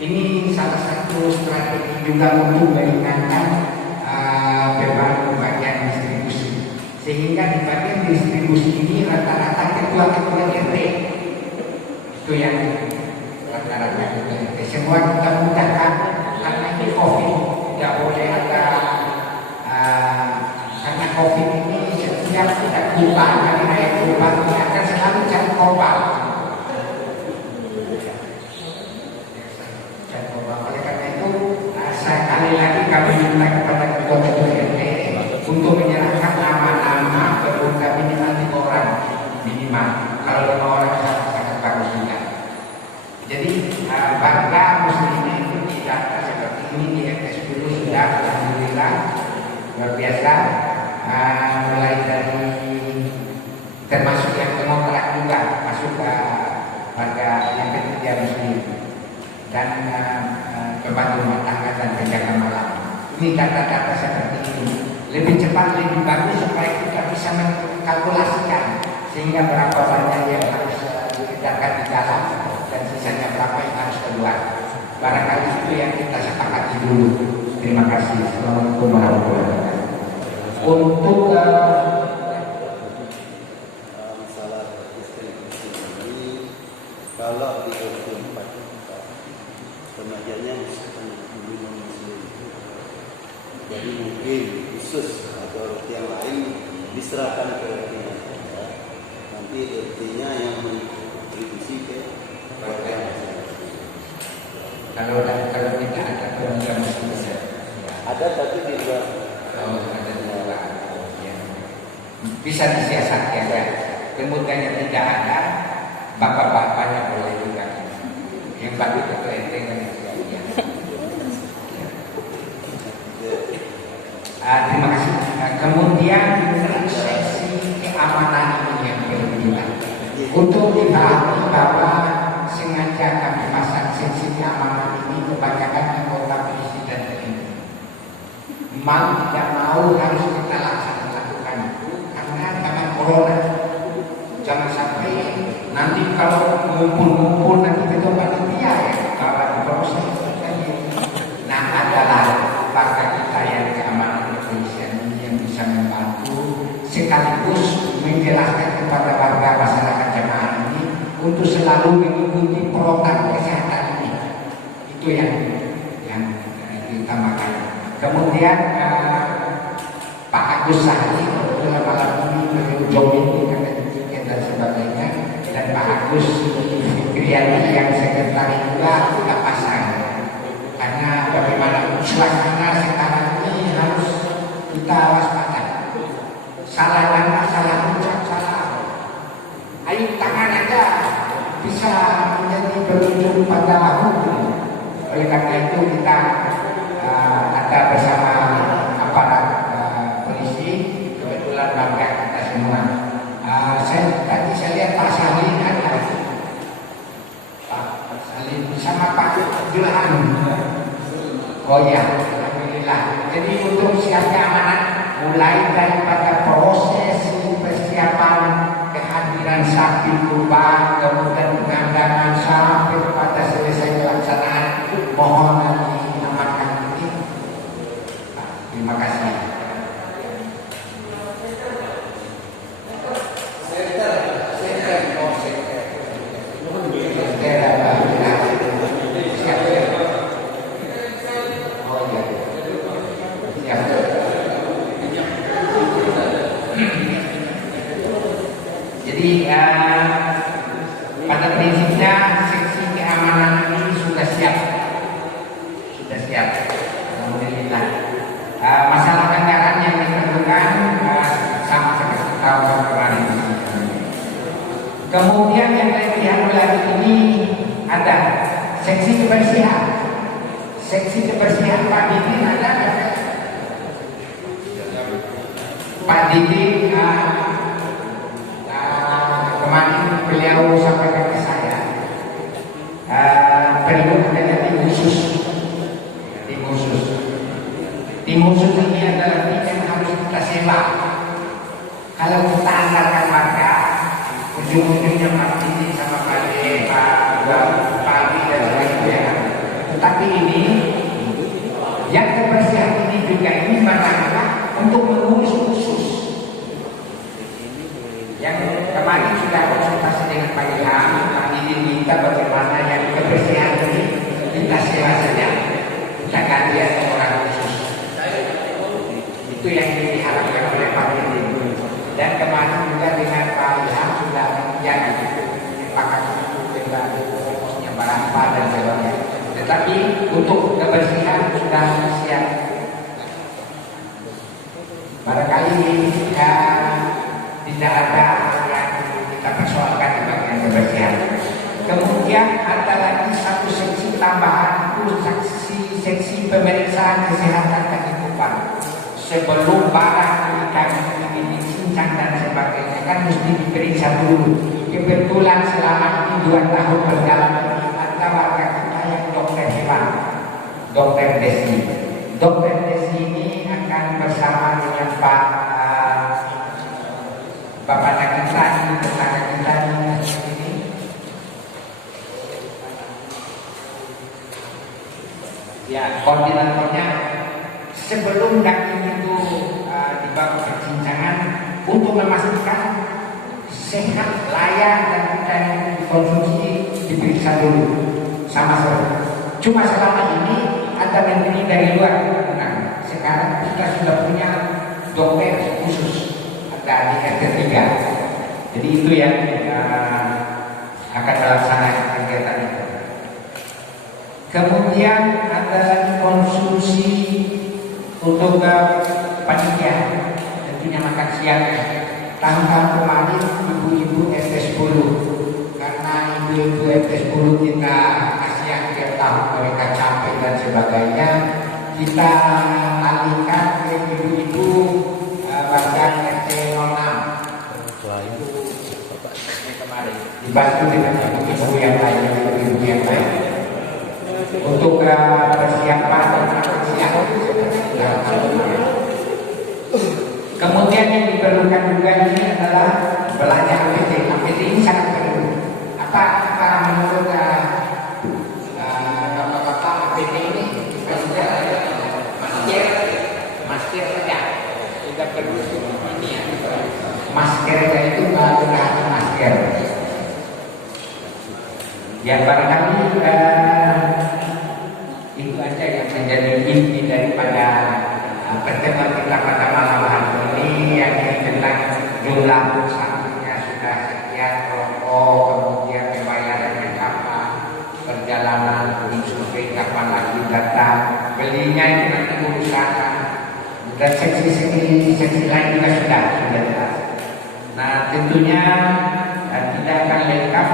ini salah satu strategi juga untuk meringankan beban bagian distribusi, sehingga di bagian distribusi ini rata-rata ketua-ketua RT itu yang rata-rata ketua RT semua kita mudahkan, karena ini COVID tidak boleh ada karena COVID ini setiap kita buka kali naik buka akan selalu cari korban. Oleh karena itu sekali lagi kami minta kepada ketua-ketua RT untuk menyerahkan nama-nama pemuda minimal 3 orang minimal. Kalau 5 orang sangat bagus juga. Jadi bangga muslimnya itu tidak seperti ini di RT 10 sudah alhamdulillah luar biasa, mulai dari termasuk yang kontrak juga masuk ke warga yang ketiga muslim dan pembantu rumah tangga dan penjaga malam. Ini data-data seperti ini lebih cepat, lebih bagus supaya kita bisa mengkalkulasikan sehingga berapa banyak yang harus diedarkan di dalam dan sisanya berapa yang harus keluar. Barangkali itu yang kita sepakati dulu. Terima kasih. Assalamualaikum warahmatullahi wabarakatuh. Untuk masalah distribusi ini, kalau di 24 pengajarnya minimum muslim, jadi mungkin khusus atau yang lain diserahkan ke RT-nya, nanti RT-nya yang mendistribusi ke warga. kalau tidak ada pemuda muslim Ada tapi di luar. kalau ada di luar ya. Bisa disiasati aja. Pemudanya tidak ada, bapak-bapaknya boleh juga. Yang bagus itu RT kan ya. Terima kasih. Kemudian sesi keamanan ini yang kedua. Untuk dipahami bahwa sengaja kami pasang sesi keamanan ini kebanyakan anggota polisi dan TNI. Mau tidak mau harus kita lakukan itu karena corona. Jangan sampai nanti kalau ngumpul nanti kita panitia ya kalau diproses saja. Nah adalah warga kita yang keamanan kepolisian ini yang bisa membantu sekaligus menjelaskan kepada warga masyarakat jamaah ini untuk selalu mengikuti protokol kesehatan ini. Itu yang diutamakan. Kemudian Pak Agus Sahri dalam malam ini jogging karena tiket dan sebagainya, dan Pak Agus Fikriyani yang sekretaris juga kita pasang karena bagaimana suasana sekarang ini harus kita waspada. Salah langkah, salah ucap, salah ayo tangan aja bisa menjadi berujung pada hukum. Oleh karena itu kita ada bersama aparat polisi, kebetulan bangga kita semua. Tadi saya lihat Pak Salim ada, Pak Salim sama Pak Julhan. Oh ya, alhamdulillah. Jadi untuk siap keamanan mulai daripada proses persiapan kehadiran sapi kurban, kemudian pengandangan sampai pada selesai pelaksanaan, mohon diamankan ini. Terima kasih. Jadi pada prinsipnya seksi keamanan ini sudah masalah anggaran yang diperlukan sama seperti tahun kemarin. Kemudian yang dilihat lagi ini ada seksi kebersihan. Seksi kebersihan Pak Didi ada. Pak Didi kemarin beliau sampaikan ke saya perlu adanya tim khusus. Tim khusus ini adalah tim yang harus kita sewa. Kalau kita anggarkan warga, ujung-ujungnya Pak Didi sama Pak Didi, Pak Didi dan sebagainya. Tetapi ini yang kebersihan ini juga ini bagaimana untuk mengurus khusus. Yang kemarin sudah konsultasi dengan Pak Ilham, Pak Didi minta bagaimana yang kebersihan ini kita sewa saja, kita ganti orang khusus. Itu yang diharapkan oleh Pak Didi. Dan kemarin juga dengan Pak Ilham sudah menjadi pakat dengan posnya berapa dan sebagainya. Tetapi untuk kebersihan sudah siap. Barangkali tidak ada yang kita persoalkan di bagian kebersihan. Kemudian ada lagi satu seksi tambahan, itu seksi pemeriksaan kesehatan kaki kupang. Sebelum barang kami dicincang dan sebagainya kan mesti diperiksa dulu. Kebetulan selama ini 2 tahun berjalan ada warga kita yang dokter hewan, Dokter Desi. Dokter Desi ini akan bersama dengan Bapak kita ini, tetangga kita ini. Ya, koordinatornya sebelum daging itu dibawa ke cincangan untuk memastikan sehat, layak dan kita dikonsumsi diperiksa dulu sama sekali. Cuma selama ini ada menteri dari luar. Nah, sekarang kita sudah punya dokter khusus ada di RT3. Jadi itu yang akan melaksanakan kegiatan itu. Kemudian ada lagi konsumsi untuk panitia, tentunya makan siang. Tahun kemarin ibu-ibu RT 10, karena ibu-ibu RT 10 kita kasihan tiap tahun mereka capek dan sebagainya, kita alihkan ke ibu-ibu warga RT 06 kemarin, dibantu dengan ibu-ibu yang lain, untuk persiapan makan siang. Kemudian yang diperlukan juga ini adalah belanja APD. APD ini sangat perlu. Apa menurut bapak-bapak APD ini? Masker saja. Tidak perlu ini ya. Maskernya itu menggunakan masker. Ya barangkali itu aja yang menjadi inti daripada pertemuan kita pada malam hari ini, yang tentang jumlah sampingnya sudah sekian, rokok, kemudian pembayarannya kapan, perjalanan survei kapan lagi datang, belinya itu nanti urusan, dan seksi lain juga sudah jelas. Nah tentunya tidak akan lengkap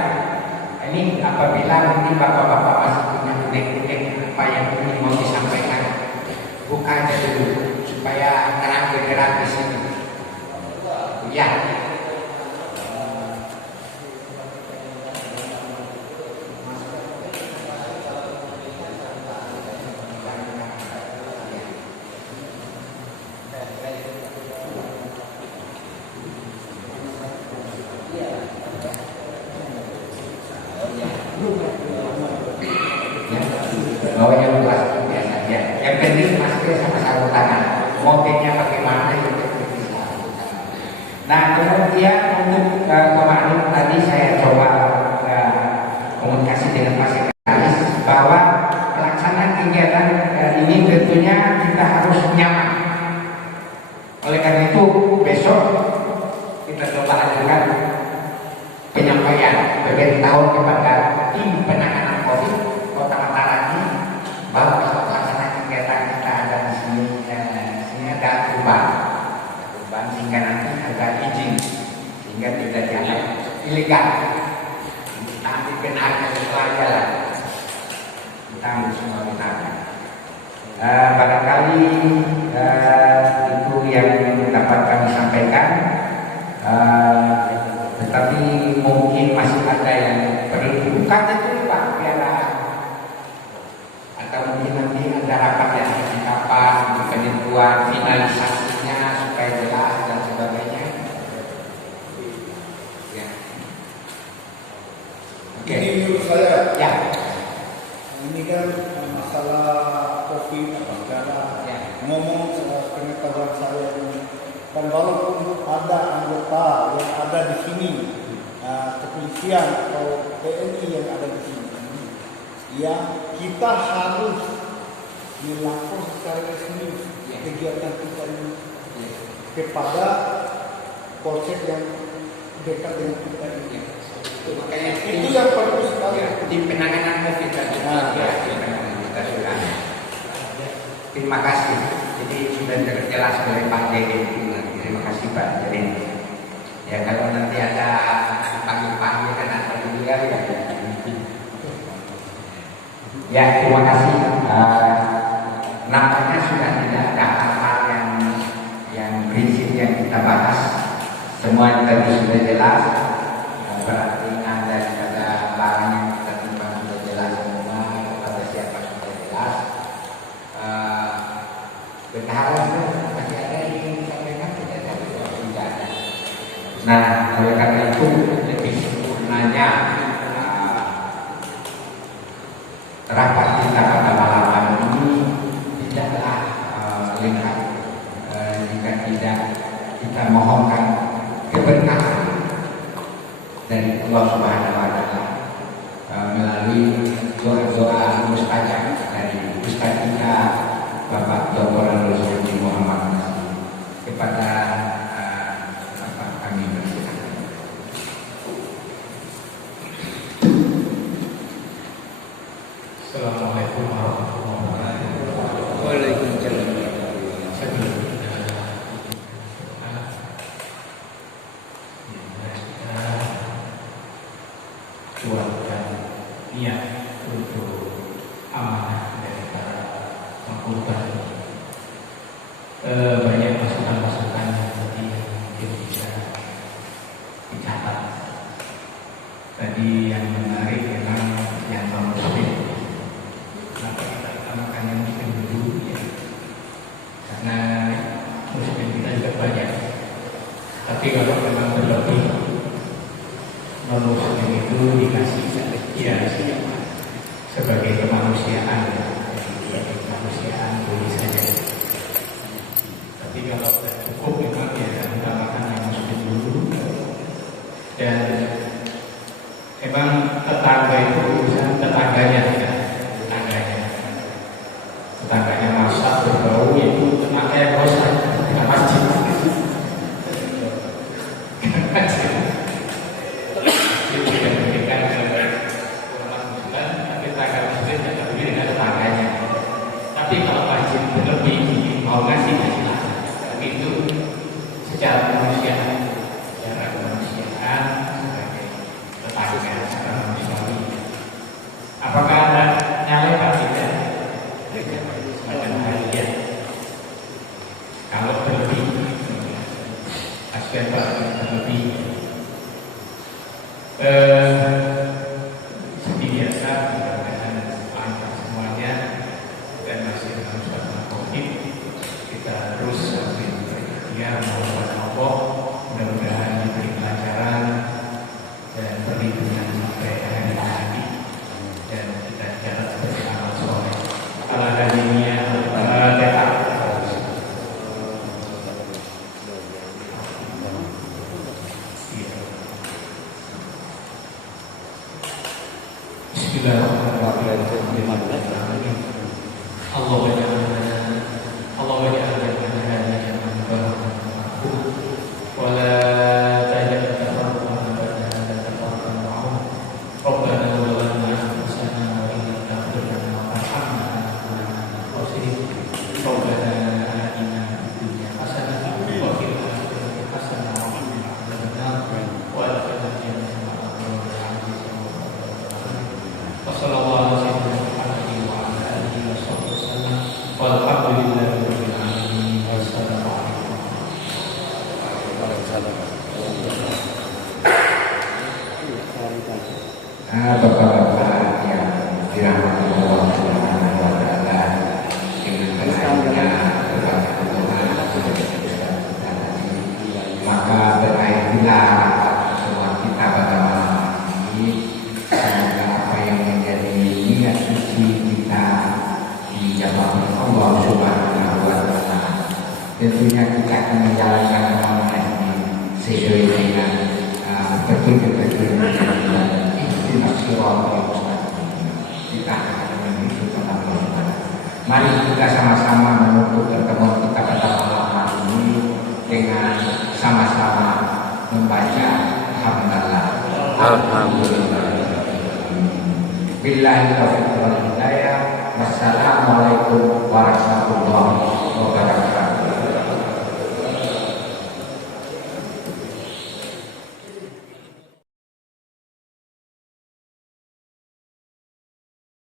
ini apabila nanti bapak-bapak masih punya kunek-kunek apa yang ini mau disampaikan, buka aja dulu supaya terang bergerak di sini. Ya. Bawa yang plastik biasa aja. Yang penting masker sama sarung tangan. Motifnya bagaimana itu bisa. Nah kemudian untuk kemarin tadi saya coba komunikasi dengan Pak Sekretaris bahwa pelaksanaan kegiatan ini tentunya kita harus nyaman. Oleh karena itu besok kita coba lakukan penyampaian pemberitahuan kepada tim penanganan COVID Kota Mataram ini bahwa pelaksanaan kegiatan kita ada di sini ilegal. Nanti benarnya setelah jalan. Kita ambil semua benarnya. Barangkali itu yang dapat kami sampaikan. Tetapi mungkin masih ada yang perlu dibuka itu Pak biar atau mungkin nanti ada rapat yang kapan penentuan finalisasinya supaya jelas dan sebagainya. Ya. Oke. Ini menurut saya, Ya. ini kan masalah COVID karena ngomong pengetahuan saya ini. Dan walaupun ada anggota yang ada di sini, kepolisian atau TNI yang ada di sini, ya kita harus melapor secara resmi kegiatan kita ini kepada polsek yang dekat dengan kita ini. Makanya Itu yang perlu sekali. tim penanganan COVID tadi. Kita sudah. Terima kasih. Jadi sudah terjelas oleh Pak Dedi. Terima kasih Pak Dedi. Ya kalau nanti ada panggil-panggil kan atau dia ya. Ya terima kasih. Nampaknya sudah tidak ada hal-hal yang prinsip yang kita bahas. Semua tadi sudah jelas. Berarti ada barang yang kita timbang sudah jelas semua, kepada siapa sudah jelas. Bendahara masih ada yang ingin disampaikan tidak ada. Nah, oleh karena itu lebih sempurnanya rapat kita pada malam hari ini tidaklah lengkap jika tidak kita mohonkan keberkahan dari Allah Subhanahu wa Ta'ala melalui doa-doa mustajab dari Ustaz kita Bapak Dr. Rasulullah Muhammad kepada Bapak kami bersilakan. Assalamualaikum warahmatullahi wabarakatuh. Waalaikumsalam. Kuatkan niat untuk amanah dari para pengkorban. Banyak masukan-masukan yang tadi mungkin bisa dicatat. Tadi yang menarik memang yang non-muslim. Kenapa kita utamakan yang muslim dulu ya? Karena muslim kita juga banyak. Tapi kalau memang berlebih, non-muslim itu dikasih ya sebagai kemanusiaan, sebagai kemanusiaan boleh saja. Tapi kalau cukup memang ya utamakan yang muslim dulu. Dan memang tetangga itu urusan tetangganya, tetangganya masak berbau itu tetangga yang bosan dengan masjid. Itu yang memberikan hormat muslim, tapi tetangga muslim tidak peduli dengan tetangganya. Tapi kalau masjid berlebih mau ngasih lah. Tapi itu secara kemanusiaan sebagai tetangga secara manusiawi. Apakah ada nyale Pak tidak? Semacam hadiah. Kalau berlebih, kasihan Pak berlebih. Seperti biasa, mudah-mudahan lancar semuanya dan masih dalam suasana COVID. Kita terus berikhtiar melakukan apa, mudah-mudahan diberi kelancaran dan perlindungan sampai akhir hayat dan kita jalan seperti amal soleh. Ala hadiniya al-Fatihah. Bismillahirrahmanirrahim. Allah wajah dan ولا تجعل تفرقا بيننا تفرقا معهم ربنا ظلمنا انفسنا وان لم تغفر لنا وترحمنا لنكونن من الخاسرين ربنا آتنا في الدنيا حسنة وفي الآخرة حسنة وقنا عذاب النار وادخلنا الجنة Bapak-bapak yang dirahmati Allah Subhanahu wa taala, dengan berakhirnya berbagai Tuhan maka berakhirlah semua kita pada malam ini. Semoga apa yang menjadi niat suci kita dijawab Allah Subhanahu wa taala. Tentunya kita akan menjalankan amanah ini sesuai dengan petunjuk-petunjuk kita akan menuju kepada Allah. Mari kita sama-sama menuntut pertemuan kita pada malam ini dengan sama-sama membaca hamdalah. Alhamdulillah. Billahi taufiq wal hidayah. Wassalamualaikum warahmatullahi wabarakatuh.